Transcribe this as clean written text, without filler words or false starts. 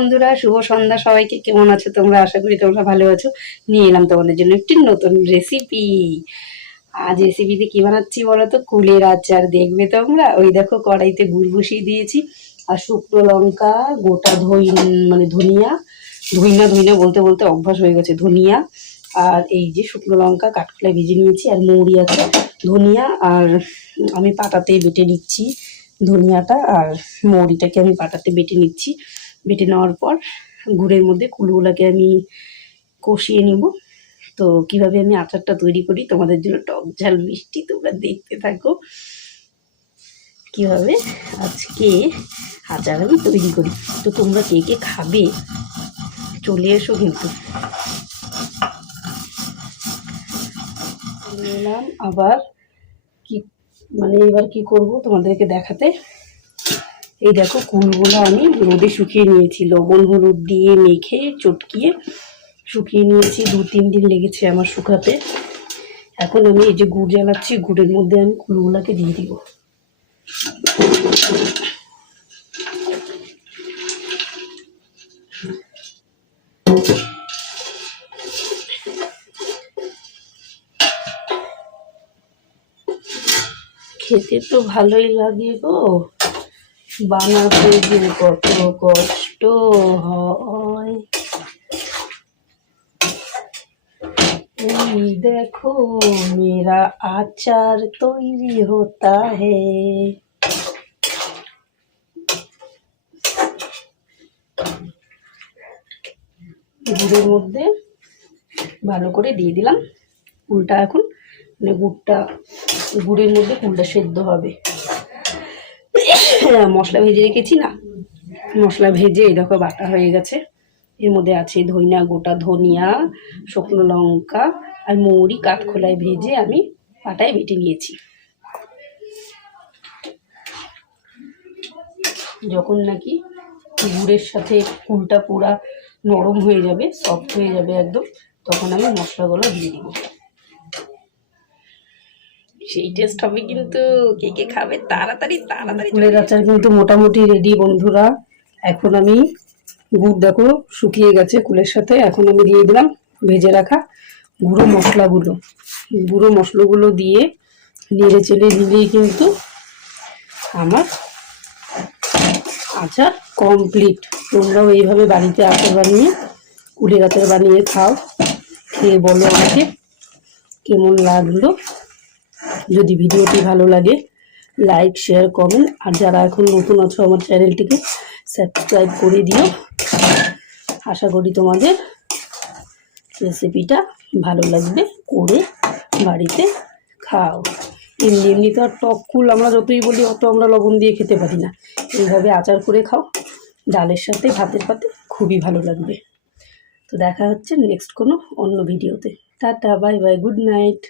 বন্ধুরা, শুভ সন্ধ্যা সবাইকে। কেমন আছো তোমরা? আশা করি তোমরা ভালো আছো। নিয়ে এলাম তোমাদের জন্য একটি নতুন রেসিপি। আজ রেসিপিতে কি বানাচ্ছি বলো তো? কুলের আচার। দেখবে তোমরা? ওই দেখো, কড়াইতে গুড় বসিয়ে দিয়েছি, আর শুকনো লঙ্কা, গোটা মানে ধনিয়া, ধইনা বলতে বলতে অভ্যাস হয়ে গেছে, ধনিয়া, আর এই যে শুকনো লঙ্কা কাঠখোলায় ভেজে নিয়েছি, আর মৌরি আছে, ধনিয়া, আর আমি পাটাতে বেটে নিচ্ছি ধনিয়াটা, আর মৌরিটাকে আমি পাটাতে বেটে নিচ্ছি। বেটে নেওয়ার পর গুড়ের মধ্যে কুলগুলাকে আমি কষিয়ে নিব। তো কিভাবে আমি আচারটা তৈরি করি তোমাদের জন্য টক ঝাল মিষ্টি তোমরা দেখতে থাকো কিভাবে আজকে আচার আমি তৈরি করি। তো তোমরা কে কে খাবে চলে এসো কিন্তু। এলাম আবার কি, মানে এবার কি করব তোমাদেরকে দেখাতে। এই দেখো, কুলগুলো আমি রোদে শুকিয়ে নিয়েছি, লবণ হলুদ দিয়ে মেখে চটকিয়ে শুকিয়ে নিয়েছি। 2-3 দিন লেগেছে আমার শুকাতে। এখন আমি এই যে গুড় জ্বালাচ্ছি, গুড়ের মধ্যে আমি কুলগুলাকে দিয়ে দিব। খেতে তো ভালোই লাগে গো, বানাতে যে কত কষ্ট হয়। এই দেখো মেরা আচার তৈরি হতা হে। গুড়ের মধ্যে ভালো করে দিয়ে দিলাম কুলটা। এখন মানে গুড়ের মধ্যে কুলটা সেদ্ধ হবে। মশলা ভেজে রেখেছি না, মশলা ভেজে এই দেখো বাটা হয়ে গেছে। এর মধ্যে আছে গোটা ধনিয়া, শুকনো লঙ্কা, আর মৌরি কাঠখোলায় ভেজে আমি পাটায় বেটে নিয়েছি। যখন নাকি গুড়ের সাথে কুলটা পুরা নরম হয়ে যাবে, সফট হয়ে যাবে একদম, তখন আমি মশলাগুলো দিয়ে দিব। সেই টেস্ট হবে কিন্তু। কে কে খাবে তাড়াতাড়ি তাড়াতাড়ি। কুলের আচার কিন্তু মোটামুটি রেডি বন্ধুরা। এখন আমি গুড় দেখো শুকিয়ে গেছে কুলের সাথে। এখন আমি দিয়ে দিলাম ভেজে রাখা গুঁড়ো মশলাগুলো দিয়ে নেড়ে চেড়ে নিলেই কিন্তু আমার আচার কমপ্লিট। তোমরাও এইভাবে বাড়িতে আচার বানিয়ে, কুলের আচার বানিয়ে খাও, খেয়ে বলো আমাকে কেমন লাগলো। যদি ভিডিওটি ভালো লাগে লাইক শেয়ার কমেন্ট, আর যারা এখন নতুন আছো আমার চ্যানেলটিকে সাবস্ক্রাইব করে দিও। আশা করি তোমাদের রেসিপিটা ভালো লাগবে, করে বাড়িতে খাও। এমনি তো আর টক কুল আমরা যতই বলি অত আমরা লবণ দিয়ে খেতে পারি না। এইভাবে আচার করে খাও, ডালের সাথে ভাতের পাতে খুবই ভালো লাগবে। তো দেখা হচ্ছে নেক্সট কোনো অন্য ভিডিওতে। Tata, bye bye, good night.